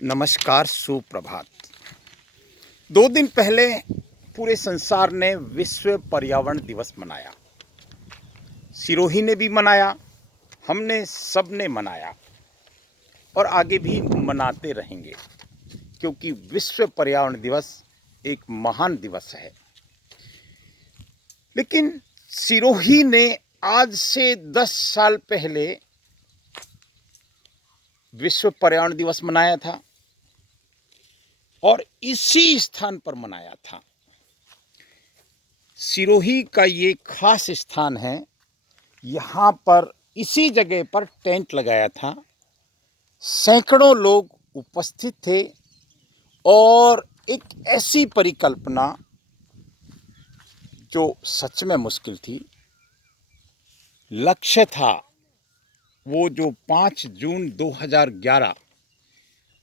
नमस्कार, सुप्रभात। 2 दिन पहले पूरे संसार ने विश्व पर्यावरण दिवस मनाया। सिरोही ने भी मनाया, हमने सबने मनाया और आगे भी मनाते रहेंगे, क्योंकि विश्व पर्यावरण दिवस एक महान दिवस है। लेकिन सिरोही ने आज से 10 साल पहले विश्व पर्यावरण दिवस मनाया था और इसी स्थान पर मनाया था। सिरोही का ये खास स्थान है। यहाँ पर इसी जगह पर टेंट लगाया था। सैकड़ों लोग उपस्थित थे और एक ऐसी परिकल्पना जो सच में मुश्किल थी। लक्ष्य था वो जो 5 जून 2011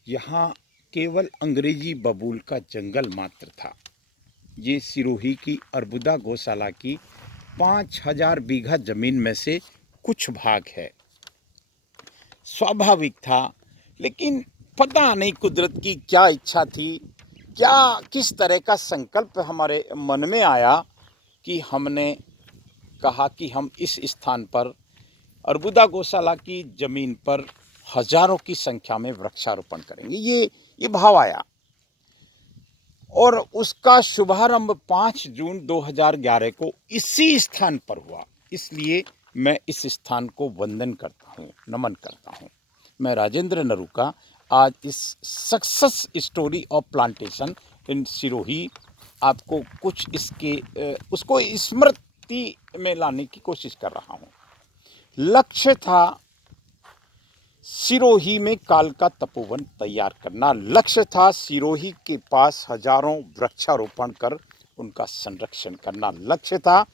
यहाँ केवल अंग्रेजी बबूल का जंगल मात्र था। ये सिरोही की अर्बुदा गौशाला की 5000 बीघा जमीन में से कुछ भाग है। स्वाभाविक था, लेकिन पता नहीं कुदरत की क्या इच्छा थी, किस तरह का संकल्प हमारे मन में आया कि हमने कहा कि हम इस स्थान पर अर्बुदा गौशाला की जमीन पर हजारों की संख्या में वृक्षारोपण करेंगे। ये भाव आया और उसका शुभारंभ 5 जून 2011 को इसी स्थान पर हुआ। इसलिए मैं इस स्थान को वंदन करता हूँ, नमन करता हूँ। मैं राजेंद्र नरूका आज इस success story of plantation in Sirohi आपको कुछ उसको स्मृति में लाने की कोशिश कर रहा हूँ। लक्ष्य था सिरोही में काल का तपोवन तैयार करना। लक्ष्य था सिरोही के पास हजारों वृक्षारोपण कर उनका संरक्षण करना। लक्ष्य था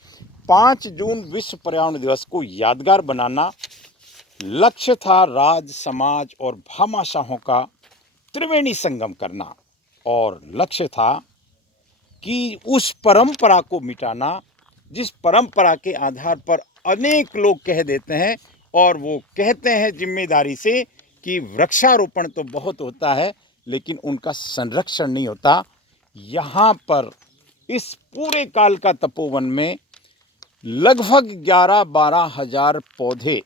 5 जून विश्व पर्यावरण दिवस को यादगार बनाना। लक्ष्य था राज, समाज और भामाशाहों का त्रिवेणी संगम करना। और लक्ष्य था कि उस परंपरा को मिटाना जिस परंपरा के आधार पर अनेक लोग कह देते हैं और वो कहते हैं जिम्मेदारी से कि वृक्षारोपण तो बहुत होता है लेकिन उनका संरक्षण नहीं होता। यहाँ पर इस पूरे काल का तपोवन में लगभग 11-12 हजार पौधे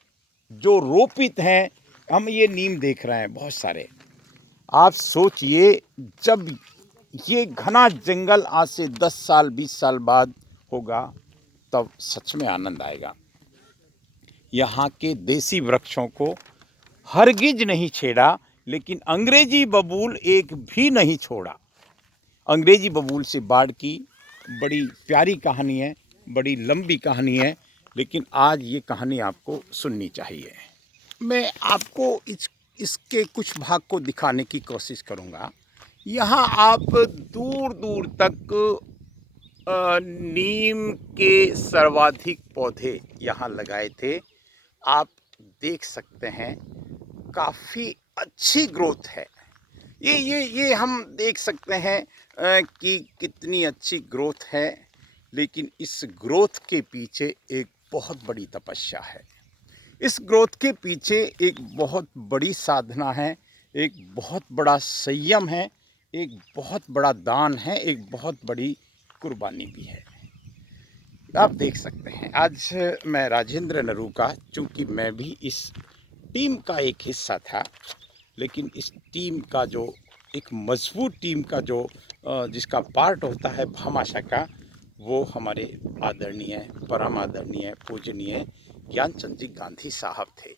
जो रोपित हैं। हम ये नीम देख रहे हैं बहुत सारे। आप सोचिए, जब ये घना जंगल आज से 10 साल 20 साल बाद होगा तब सच में आनंद आएगा। यहाँ के देसी वृक्षों को हरगिज नहीं छेड़ा, लेकिन अंग्रेजी बबूल एक भी नहीं छोड़ा। अंग्रेजी बबूल से बाढ़ की बड़ी प्यारी कहानी है, बड़ी लंबी कहानी है, लेकिन आज ये कहानी आपको सुननी चाहिए। मैं आपको इसके कुछ भाग को दिखाने की कोशिश करूँगा। यहाँ आप दूर दूर तक नीम के सर्वाधिक पौधे यहाँ लगाए थे। आप देख सकते हैं काफ़ी अच्छी ग्रोथ है। ये हम देख सकते हैं कि कितनी अच्छी ग्रोथ है, लेकिन इस ग्रोथ के पीछे एक बहुत बड़ी तपस्या है। इस ग्रोथ के पीछे एक बहुत बड़ी साधना है, एक बहुत बड़ा संयम है, एक बहुत बड़ा दान है, एक बहुत बड़ी कुर्बानी भी है। आप देख सकते हैं आज मैं राजेंद्र नरूका, चूँकि मैं भी इस टीम का एक हिस्सा था, लेकिन इस टीम का जो एक मजबूत टीम का जो जिसका पार्ट होता है भामाशाह का, वो हमारे आदरणीय, परम आदरणीय, पूजनीय ज्ञानचंद जी गांधी साहब थे।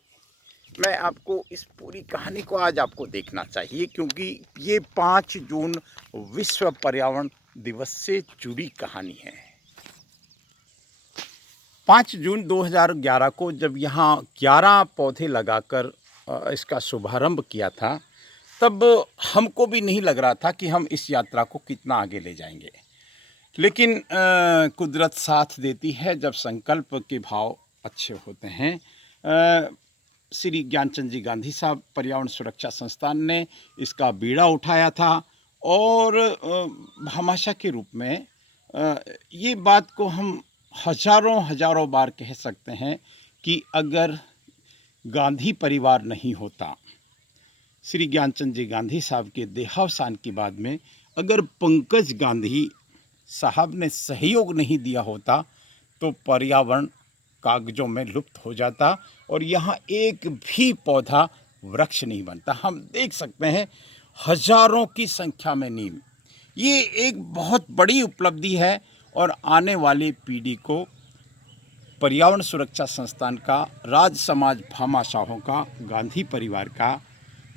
मैं आपको इस पूरी कहानी को आज आपको देखना चाहिए, क्योंकि ये 5 जून विश्व पर्यावरण दिवस से जुड़ी कहानी है। 5 जून 2011 को जब यहाँ 11 पौधे लगाकर इसका शुभारंभ किया था, तब हमको भी नहीं लग रहा था कि हम इस यात्रा को कितना आगे ले जाएंगे। लेकिन कुदरत साथ देती है जब संकल्प के भाव अच्छे होते हैं। श्री ज्ञानचंद जी गांधी साहब पर्यावरण सुरक्षा संस्थान ने इसका बीड़ा उठाया था और भामाशाह के रूप में ये बात को हम हजारों बार कह सकते हैं कि अगर गांधी परिवार नहीं होता श्री ज्ञानचंद जी गांधी साहब के देहावसान के बाद में अगर पंकज गांधी साहब ने सहयोग नहीं दिया होता तो पर्यावरण कागजों में लुप्त हो जाता और यहाँ एक भी पौधा वृक्ष नहीं बनता। हम देख सकते हैं हजारों की संख्या में नीम, ये एक बहुत बड़ी उपलब्धि है और आने वाली पीढ़ी को पर्यावरण सुरक्षा संस्थान का, राज समाज भामाशाहों का, गांधी परिवार का,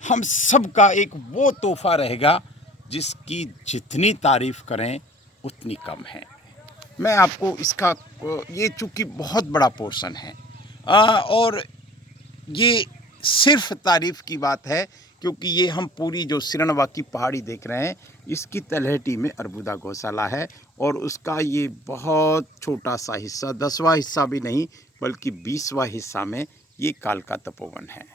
हम सब का एक वो तोहफा रहेगा जिसकी जितनी तारीफ करें उतनी कम है। मैं आपको इसका ये चूँकि बहुत बड़ा पोर्शन है और ये सिर्फ तारीफ की बात है क्योंकि ये हम पूरी जो सिरनवा की पहाड़ी देख रहे हैं इसकी तलहटी में अरबुदा गौशाला है और उसका ये बहुत छोटा सा हिस्सा, 10वां हिस्सा भी नहीं बल्कि 20वां हिस्सा में ये कालका तपोवन है।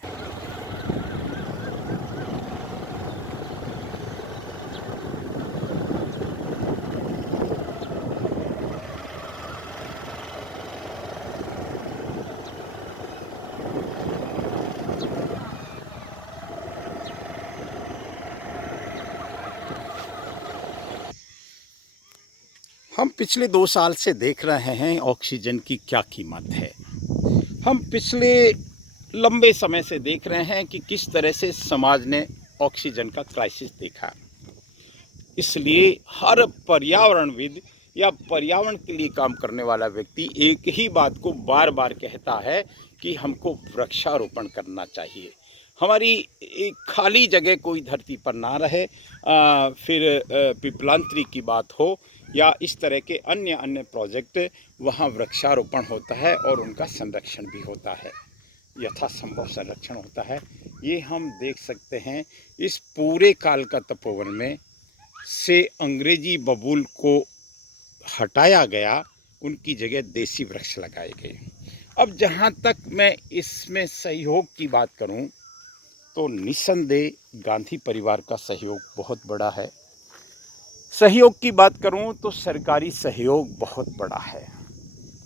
हम पिछले 2 साल से देख रहे हैं ऑक्सीजन की क्या कीमत है। हम पिछले लंबे समय से देख रहे हैं कि किस तरह से समाज ने ऑक्सीजन का क्राइसिस देखा। इसलिए हर पर्यावरणविद या पर्यावरण के लिए काम करने वाला व्यक्ति एक ही बात को बार बार कहता है कि हमको वृक्षारोपण करना चाहिए। हमारी एक खाली जगह कोई धरती पर ना रहे, फिर पिपलांतरी की बात हो या इस तरह के अन्य प्रोजेक्ट, वहाँ वृक्षारोपण होता है और उनका संरक्षण भी होता है, यथासंभव संरक्षण होता है। ये हम देख सकते हैं इस पूरे कालका तपोवन में से अंग्रेजी बबूल को हटाया गया, उनकी जगह देसी वृक्ष लगाए गए। अब जहाँ तक मैं इसमें सहयोग की बात करूँ तो निस्संदेह गांधी परिवार का सहयोग बहुत बड़ा है। सहयोग की बात करूं तो सरकारी सहयोग बहुत बड़ा है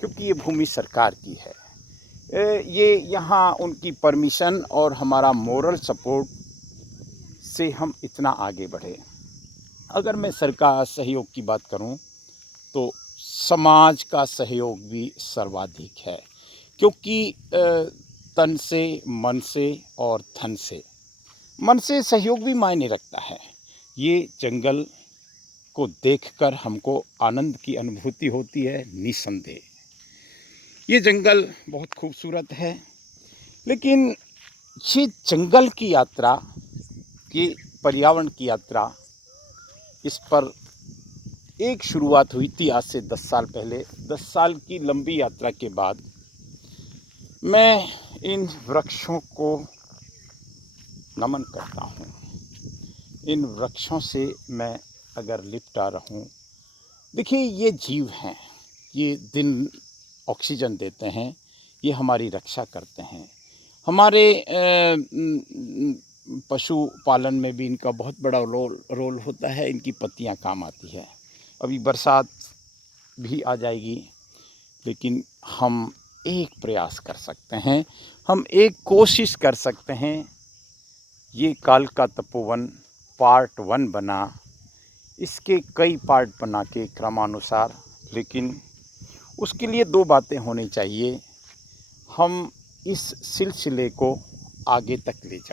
क्योंकि ये भूमि सरकार की है। ये यहाँ उनकी परमिशन और हमारा मोरल सपोर्ट से हम इतना आगे बढ़े। अगर मैं सरकार सहयोग की बात करूं तो समाज का सहयोग भी सर्वाधिक है क्योंकि तन से, मन से और धन से, मन से सहयोग भी मायने रखता है। ये जंगल को देखकर हमको आनंद की अनुभूति होती है निस्संदेह। ये जंगल बहुत खूबसूरत है, लेकिन ये जंगल की यात्रा, ये पर्यावरण की यात्रा, इस पर एक शुरुआत हुई थी आज से 10 साल पहले। 10 साल की लंबी यात्रा के बाद मैं इन वृक्षों को नमन करता हूँ। इन वृक्षों से मैं अगर लिपटा रहूं, देखिए ये जीव हैं, ये दिन ऑक्सीजन देते हैं, ये हमारी रक्षा करते हैं। हमारे पशु पालन में भी इनका बहुत बड़ा रोल होता है, इनकी पत्तियां काम आती है। अभी बरसात भी आ जाएगी, लेकिन हम एक प्रयास कर सकते हैं, हम एक कोशिश कर सकते हैं। ये कालका तपोवन पार्ट 1 बना, इसके कई पार्ट बना के क्रमानुसार, लेकिन उसके लिए 2 बातें होनी चाहिए। हम इस सिलसिले को आगे तक ले जाएं।